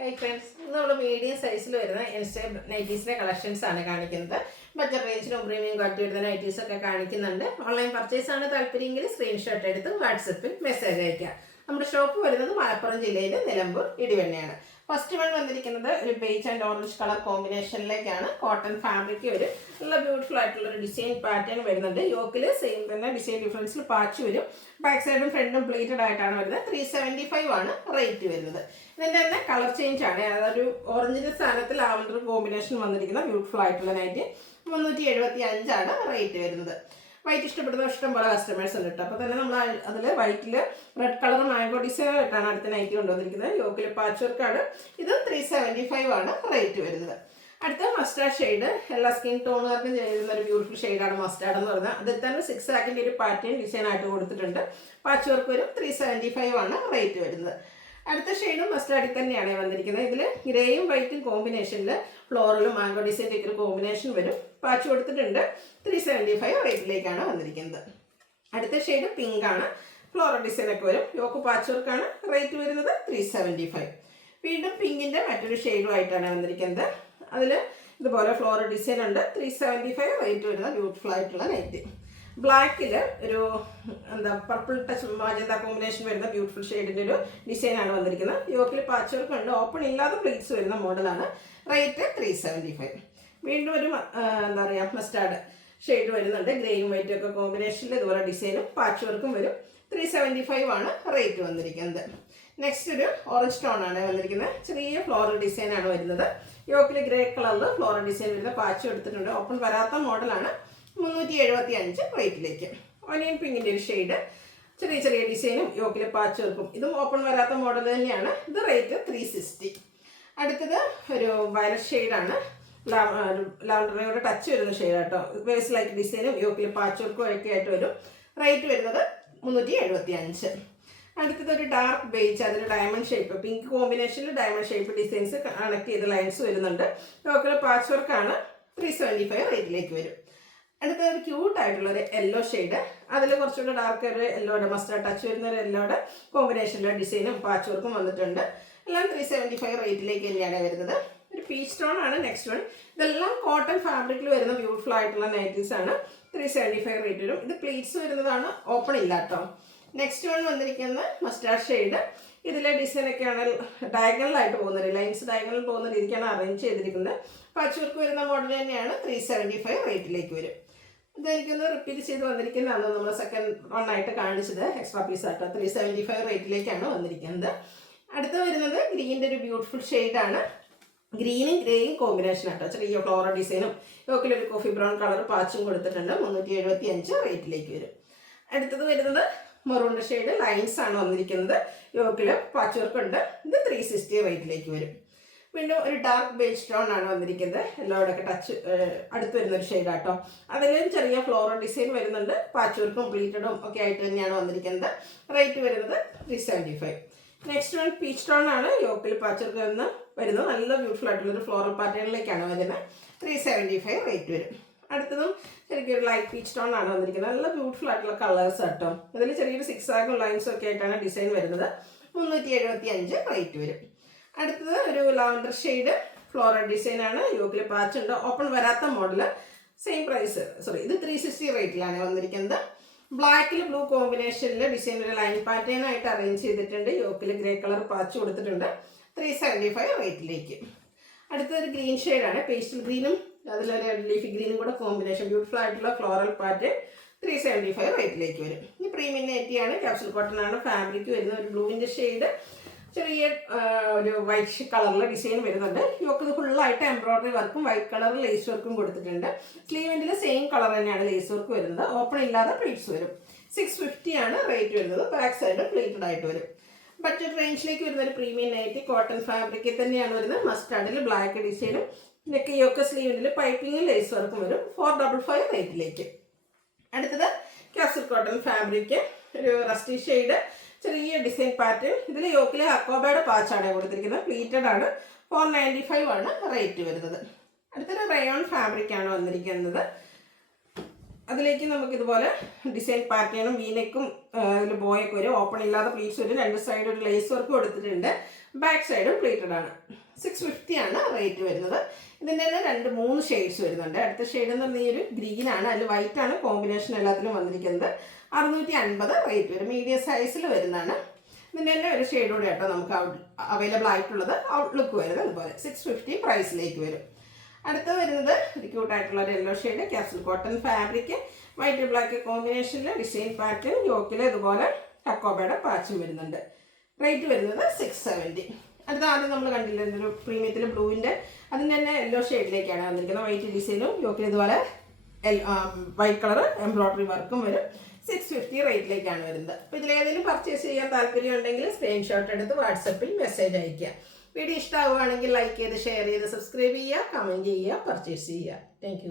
Hi friends, ഇന്ന് നമ്മൾ medium സൈസിൽ വരുന്ന ഇൻസ്റ്റ നൈറ്റീസിൻ്റെ കളക്ഷൻസ് ആണ് കാണിക്കുന്നത്. ബഡ്ജറ്റ് റേഞ്ചിലും പ്രീമിയം ക്വാളിറ്റി വരുന്ന നൈറ്റീസ് ഒക്കെ കാണിക്കുന്നുണ്ട്. ഓൺലൈൻ പർച്ചേസ് ആണ് താല്പര്യമെങ്കിൽ സ്ക്രീൻഷോട്ട് എടുത്ത് വാട്സപ്പിൽ മെസ്സേജ് അയക്കുക. നമ്മുടെ ഷോപ്പ് വരുന്നത് മലപ്പുറം ജില്ലയിലെ നിലമ്പൂർ ഇടിവണ്ണയാണ്. ഫസ്റ്റ് വൺ വന്നിരിക്കുന്നത് ഒരു ബേജ് ആൻഡ് ഓറഞ്ച് കളർ കോമ്പിനേഷനിലേക്കാണ്. കോട്ടൺ ഫാബ്രിക് ഒരു നല്ല ബ്യൂട്ടിഫുൾ ആയിട്ടുള്ള ഒരു ഡിസൈൻ പാറ്റേൺ വരുന്നുണ്ട്. യോക്കിൽ സെയിം തന്നെ ഡിസൈൻ ഡിഫറൻസിൽ പാച്ച് വരും. ബാക്ക് സൈഡും ഫ്രണ്ടും പ്ലീറ്റഡ് ആയിട്ടാണ് വരുന്നത്. 375 ആണ് റേറ്റ് വരുന്നത്. ഇതിൻ്റെ തന്നെ കളർ ചേഞ്ച് ആണ്. അതൊരു ഓറഞ്ചിൻ്റെ സ്ഥാനത്ത് ലാവൻഡർ കോമ്പിനേഷൻ വന്നിരിക്കുന്ന ബ്യൂട്ടിഫുൾ ആയിട്ടുള്ള നൈറ്റ് 375 ആണ് റേറ്റ് വരുന്നത്. വൈറ്റ് ഇഷ്ടപ്പെടുന്ന ഇഷ്ടം പോലെ കസ്റ്റമേഴ്സ് ഉണ്ട് കേട്ടോ. അപ്പോൾ തന്നെ നമ്മൾ അതിൽ വൈറ്റിൽ റെഡ് കളർ മാംഗോ ഡിസൈൻ ആയിട്ടാണ് അടുത്ത നൈറ്റ് കൊണ്ടുവന്നിരിക്കുന്നത്. യോക്കിൽ പാച്ച് വർക്കാണ്. ഇത് 375 ആണ് റേറ്റ് വരുന്നത്. അടുത്ത മസ്റ്റാർഡ് ഷെയ്ഡ് എല്ലാ സ്കിൻ ടോണുകാർക്കും ചെയ്യുന്ന ഒരു ബ്യൂട്ടിഫുൾ ഷെയ്ഡാണ് മസ്റ്റാർഡ് എന്ന് പറയുന്നത്. അതിൽ തന്നെ 6 ആക്കിൻ്റെ ഒരു പാറ്റേൺ ഡിസൈൻ ആയിട്ട് കൊടുത്തിട്ടുണ്ട്. പാച്ച് വർക്ക് വരും. 375 ആണ് റേറ്റ് വരുന്നത്. അടുത്ത ഷെയ്ഡും മസ്റ്റാർഡിൽ തന്നെയാണ് വന്നിരിക്കുന്നത്. ഇതിൽ ഗ്രേയും വൈറ്റും കോമ്പിനേഷനിൽ ഫ്ലോറലും മാംഗോ ഡിസൈൻ്റെ ഒരു കോമ്പിനേഷൻ വരും. പാച്ച് കൊടുത്തിട്ടുണ്ട്. 375 റേറ്റിലേക്കാണ് വന്നിരിക്കുന്നത്. അടുത്ത ഷെയ്ഡ് പിങ്ക് ആണ്. ഫ്ലോറൽ ഡിസൈനൊക്കെ വരും. യോക്ക് പാച്ച് വർക്കാണ്. റേറ്റ് വരുന്നത് 375. വീണ്ടും പിങ്കിൻ്റെ മറ്റൊരു ഷെയ്ഡുമായിട്ടാണ് വന്നിരിക്കുന്നത്. അതിൽ ഇതുപോലെ ഫ്ലോറൽ ഡിസൈൻ ഉണ്ട്. 375 റേറ്റ് വരുന്ന ബ്യൂട്ടിഫുൾ ആയിട്ടുള്ള നൈറ്റ്. ബ്ലാക്കിൽ ഒരു പർപ്പിൾ ടച്ച് മാജന്ത കോമ്പിനേഷൻ വരുന്ന ബ്യൂട്ടിഫുൾ ഷെയ്ഡിൻ്റെ ഒരു ഡിസൈനാണ് വന്നിരിക്കുന്നത്. യോക്കിൽ പാച്ച് വർക്ക് ഉണ്ട്. ഓപ്പൺ ഇല്ലാതെ പ്ലീറ്റ്സ് വരുന്ന മോഡലാണ്. റേറ്റ് 375. വീണ്ടും ഒരു മസ്റ്റാർഡ് ഷെയ്ഡ് വരുന്നുണ്ട്. ഗ്രേയും വൈറ്റും ഒക്കെ കോമ്പിനേഷനിൽ ഇതുപോലെ ഡിസൈനും പാച്ച് വർക്കും വരും. 375 ആണ് റേറ്റ് വന്നിരിക്കുന്നത്. നെക്സ്റ്റ് ഒരു ഓറഞ്ച് ടോൺ ആണ് വന്നിരിക്കുന്നത്. ചെറിയ ഫ്ലോറൽ ഡിസൈൻ ആണ് വരുന്നത്. യോക്കിൽ ഗ്രേ കളറിൽ ഫ്ലോറൽ ഡിസൈൻ വരുന്ന പാച്ച് എടുത്തിട്ടുണ്ട്. ഓപ്പൺ വരാത്ത മോഡലാണ്. 375 റേറ്റിലേക്ക്. ഒനിയൻ പിങ്കിൻ്റെ ഒരു ഷെയ്ഡ് ചെറിയ ചെറിയ ഡിസൈനും യോക്കിൽ പാച്ച് വർക്കും. ഇതും ഓപ്പൺ വരാത്ത മോഡൽ തന്നെയാണ്. ഇത് റേറ്റ് 360. അടുത്തത് ഒരു വയലറ്റ് ഷെയ്ഡാണ്. ലാവൻഡറിനോട് ടച്ച് വരുന്ന ഷെയ്ഡ് കേട്ടോ. വേസ് ലൈക്ക് ഡിസൈനും യോക്കിൽ പാച്ച് വർക്കും ഒക്കെ ആയിട്ട് വരും. റേറ്റ് വരുന്നത് 375. അടുത്തത് ഒരു ഡാർക്ക് ബേജ്, അതിൽ ഡയമണ്ട് ഷേപ്പ് പിങ്ക് കോമ്പിനേഷനിൽ ഡയമണ്ട് ഷേപ്പ് ഡിസൈൻസ് കണക്ട് ചെയ്ത ലൈൻസ് വരുന്നുണ്ട്. യോക്കിൽ പാച്ച് വർക്കാണ്. 375 റേറ്റിലേക്ക് വരും. അടുത്ത ഒരു ക്യൂട്ടായിട്ടുള്ള ഒരു യെല്ലോ ഷെയ്ഡ്, അതിൽ കുറച്ചുകൂടെ ഡാർക്ക് ഒരു യെല്ലോയുടെ മസ്റ്റാർഡ് ടച്ച് വരുന്ന ഒരു യെല്ലോയുടെ കോമ്പിനേഷനിലെ ഡിസൈനും പാച്ച് വർക്കും വന്നിട്ടുണ്ട്. എല്ലാം 375 റേറ്റിലേക്ക് തന്നെയാണ് വരുന്നത്. ഒരു പീച്ച് സ്റ്റോൺ ആണ് നെക്സ്റ്റ് വൺ. ഇതെല്ലാം കോട്ടൺ ഫാബ്രിക്കിൽ വരുന്ന ബ്യൂട്ടിഫുൾ ആയിട്ടുള്ള നൈറ്റീസ് ആണ്. 375 റേറ്റ് വരും. ഇത് പ്ലീറ്റ്സ് വരുന്നതാണ്. ഓപ്പൺ ഇല്ല കേട്ടോ. നെക്സ്റ്റ് വൺ വന്നിരിക്കുന്ന മസ്റ്റാർഡ് ഷെയ്ഡ്. ഇതിലെ ഡിസൈനൊക്കെയാണ് ഡയഗണലായിട്ട് പോകുന്നത്. ലൈൻസ് ഡയഗണൽ പോകുന്ന രീതിക്കാണ് അറേഞ്ച് ചെയ്തിരിക്കുന്നത്. പാച്ച് വർക്ക് വരുന്ന മോഡൽ തന്നെയാണ്. 375 റേറ്റിലേക്ക് വരും. ഇതെനിക്കൊന്ന് റിപ്പീറ്റ് ചെയ്ത് വന്നിരിക്കുന്നതാണ് നമ്മൾ സെക്കൻഡ് വൺ ആയിട്ട് കാണിച്ചത്. എക്സ്ട്രാ പീസ് ആട്ടോ. 375 റേറ്റിലേക്കാണ് വന്നിരിക്കുന്നത്. അടുത്ത് വരുന്നത് ഗ്രീൻ്റെ ഒരു ബ്യൂട്ടിഫുൾ ഷെയ്ഡാണ്. ഗ്രീനും ഗ്രേയും കോമ്പിനേഷൻ ആട്ടോ. ചെറിയ ഫ്ലോറൽ ഡിസൈനും യോക്കിലൊരു കോഫി ബ്രൗൺ കളർ പാച്ചും കൊടുത്തിട്ടുണ്ട്. 375 റേറ്റിലേക്ക് വരും. അടുത്തത് വരുന്നത് മെറൂണിൻ്റെ ഷെയ്ഡ് ലൈൻസ് ആണ് വന്നിരിക്കുന്നത്. യോക്കിൽ പാച്ച് വർക്ക് ഉണ്ട്. ഇത് 360 റേറ്റിലേക്ക് വരും. വീണ്ടും ഒരു ഡാർക്ക് ബേജ് ടോൺ ആണ് വന്നിരിക്കുന്നത്. എല്ലാവരുടെയൊക്കെ ടച്ച് അടുത്ത് വരുന്നൊരു ഷെയ്ഡ് ആട്ടോ. അതിലും ചെറിയ ഫ്ലോറൽ ഡിസൈൻ വരുന്നുണ്ട്. പാച്ച് വർക്കും പ്ലീറ്റഡും ഒക്കെ ആയിട്ട് തന്നെയാണ് വന്നിരിക്കുന്നത്. റേറ്റ് വരുന്നത് 375. നെക്സ്റ്റ് വൺ പീച്ച് ടോൺ ആണ്. യോക്കിൽ പാച്ച് വർക്ക് വരുന്നത് നല്ല ബ്യൂട്ടിഫുൾ ആയിട്ടുള്ളൊരു ഫ്ലോറൽ പാറ്റേണിലേക്കാണ് വരുന്നത്. 375 റേറ്റ് വരും. അടുത്തതും ശരിക്കും ഒരു ലൈറ്റ് പീച്ച് ടോൺ ആണ് വന്നിരിക്കുന്നത്. നല്ല ബ്യൂട്ടിഫുൾ ആയിട്ടുള്ള കളേഴ്സ് ആട്ടോ. ഇതിൽ ചെറിയൊരു 6 ആഗും ലൈൻസും ഒക്കെ ആയിട്ടാണ് ഡിസൈൻ വരുന്നത്. 375 റേറ്റ് വരും. അടുത്തത് ഒരു ലാവൻഡർ ഷെയ്ഡ് ഫ്ലോറൽ ഡിസൈൻ ആണ്. യോക്കിൽ പാച്ച് ഉണ്ട്. ഓപ്പൺ വരാത്ത മോഡൽ. Same price. ഇത് 360 റേറ്റിലാണ് വന്നിരിക്കുന്നത്. ബ്ലാക്കിൽ ബ്ലൂ കോമ്പിനേഷനിൽ ഡിസൈൻ ഒരു ലൈൻ പാറ്റേൺ ആയിട്ട് അറേഞ്ച് ചെയ്തിട്ടുണ്ട്. യോക്കിൽ ഗ്രേ കളർ പാച്ച് കൊടുത്തിട്ടുണ്ട്. 375 റേറ്റിലേക്ക്. അടുത്തൊരു ഗ്രീൻ ഷെയ്ഡാണ്. പേസ്റ്റൽ ഗ്രീനും അതിലൊരു ലീഫി ഗ്രീനും കൂടെ കോമ്പിനേഷൻ ബ്യൂട്ടിഫുൾ ആയിട്ടുള്ള ഫ്ലോറൽ പാറ്റേൺ. 375 റേറ്റിലേക്ക് വരും. ഈ പ്രീമിയം നൈറ്റിയാണ്. ക്യാപ്സൂൾ കോട്ടൺ ആണ് ഫാബ്രിക് വരുന്നത്. ഒരു ബ്ലൂവിൻ്റെ ഷെയ്ഡ് ചെറിയ ഒരു വൈറ്റ് കളറിലെ ഡിസൈൻ വരുന്നുണ്ട്. യോക്ക് ഫുള്ളായിട്ട് എംബ്രോയ്ഡറി വർക്കും വൈറ്റ് കളർ ലേസ് വർക്കും കൊടുത്തിട്ടുണ്ട്. സ്ലീവിൻ്റെ സെയിം കളർ തന്നെയാണ് ലേസ് വർക്ക് വരുന്നത്. ഓപ്പൺ ഇല്ലാതെ പ്ലീറ്റ്സ് വരും. 650 ആണ് റേറ്റ് വരുന്നത്. ബാക്ക് സൈഡ് പ്ലീറ്റഡ് ആയിട്ട് വരും. ബഡ്ജറ്റ് റേഞ്ചിലേക്ക് വരുന്ന ഒരു പ്രീമിയം നൈറ്റി കോട്ടൺ ഫാബ്രിക്കിൽ തന്നെയാണ് വരുന്നത്. മസ്റ്റാർഡിൽ ബ്ലാക്ക് ഡിസൈനും നെക്ക് യോക്ക് സ്ലീവിൻ്റെ പൈപ്പിങ്ങും ലേസ് വർക്കും വരും. 455 റേറ്റിലേക്ക്. അടുത്തത് ക്യാപ്സൂൾ കോട്ടൺ ഫാബ്രിക് ഒരു റസ്റ്റി ഷെയ്ഡ് ചെറിയ ഡിസൈൻ പാറ്റേൺ. ഇതിൽ യോക്കിലെ അക്കോബയുടെ പാച്ചാണ് കൊടുത്തിരിക്കുന്നത്. പ്ലീറ്റഡ് ആണ്. 495 ആണ് റേറ്റ് വരുന്നത്. അടുത്തൊരു റയോൺ ഫാബ്രിക് ആണ് വന്നിരിക്കുന്നത്. അതിലേക്ക് നമുക്ക് ഇതുപോലെ ഡിസൈൻ പാറ്റേണും വീനെക്കും അതിൽ ബോയൊക്കെ വരും. ഓപ്പൺ ഇല്ലാതെ പ്ലീറ്റ്സ് വരും. രണ്ട് സൈഡ് ഒരു ലേസ് വർക്ക് കൊടുത്തിട്ടുണ്ട്. ബാക്ക് സൈഡും പ്ലീറ്റഡ് ആണ്. 650 ആണ് റേറ്റ് വരുന്നത്. ഇതിൻ്റെ തന്നെ 3 ഷെയ്ഡ്സ് വരുന്നുണ്ട്. അടുത്ത ഷെയ്ഡ് എന്ന് പറഞ്ഞാൽ ഈ ഒരു ഗ്രീനാണ്, അതിൽ വൈറ്റ് ആണ് കോമ്പിനേഷൻ എല്ലാത്തിലും വന്നിരിക്കുന്നത്. 650 റേറ്റ് വരും. മീഡിയം സൈസിൽ വരുന്നതാണ്. ഇതിൻ്റെ തന്നെ ഒരു ഷെയ്ഡ് കൂടെ കേട്ടോ നമുക്ക് അവൈലബിൾ ആയിട്ടുള്ളത്. ഔട്ട്ലുക്ക് വരുന്നത് അതുപോലെ 650 പ്രൈസിലേക്ക് വരും. അടുത്ത വരുന്നത് ഒരു ക്യൂട്ടായിട്ടുള്ള ഒരു yellow shade, capsule cotton fabric, white black കോമ്പിനേഷനിൽ ഡിസൈൻ പാറ്റേൺ, യോക്കിൽ ഇതുപോലെ ഹക്കോബയുടെ പാച്ചും വരുന്നുണ്ട്. റേറ്റ് വരുന്നത് 670. അടുത്ത ആദ്യം നമ്മൾ കണ്ടില്ല ഒരു പ്രീമിയത്തിൽ ബ്ലൂവിൻ്റെ, അതിൻ്റെ തന്നെ യെല്ലോ ഷെയ്ഡിലേക്കാണ് വന്നിരിക്കുന്നത്. വൈറ്റ് ഡിസൈനും യോക്കിൽ ഇതുപോലെ വൈറ്റ് കളർ എംബ്രോയ്ഡറി വർക്കും വരും. 650 റേറ്റിലേക്കാണ് വരുന്നത്. അപ്പോൾ ഇതിലേതെങ്കിലും പർച്ചേസ് ചെയ്യാൻ താല്പര്യം ഉണ്ടെങ്കിൽ സ്ക്രീൻഷോട്ട് എടുത്ത് വാട്സപ്പിൽ മെസ്സേജ് അയയ്ക്കുക. വീഡിയോ ഇഷ്ടമാവുകയാണെങ്കിൽ ലൈക്ക് ചെയ്ത് ഷെയർ ചെയ്ത് സബ്സ്ക്രൈബ് ചെയ്യുക, കമൻറ്റ് ചെയ്യുക, പർച്ചേസ് ചെയ്യുക. താങ്ക്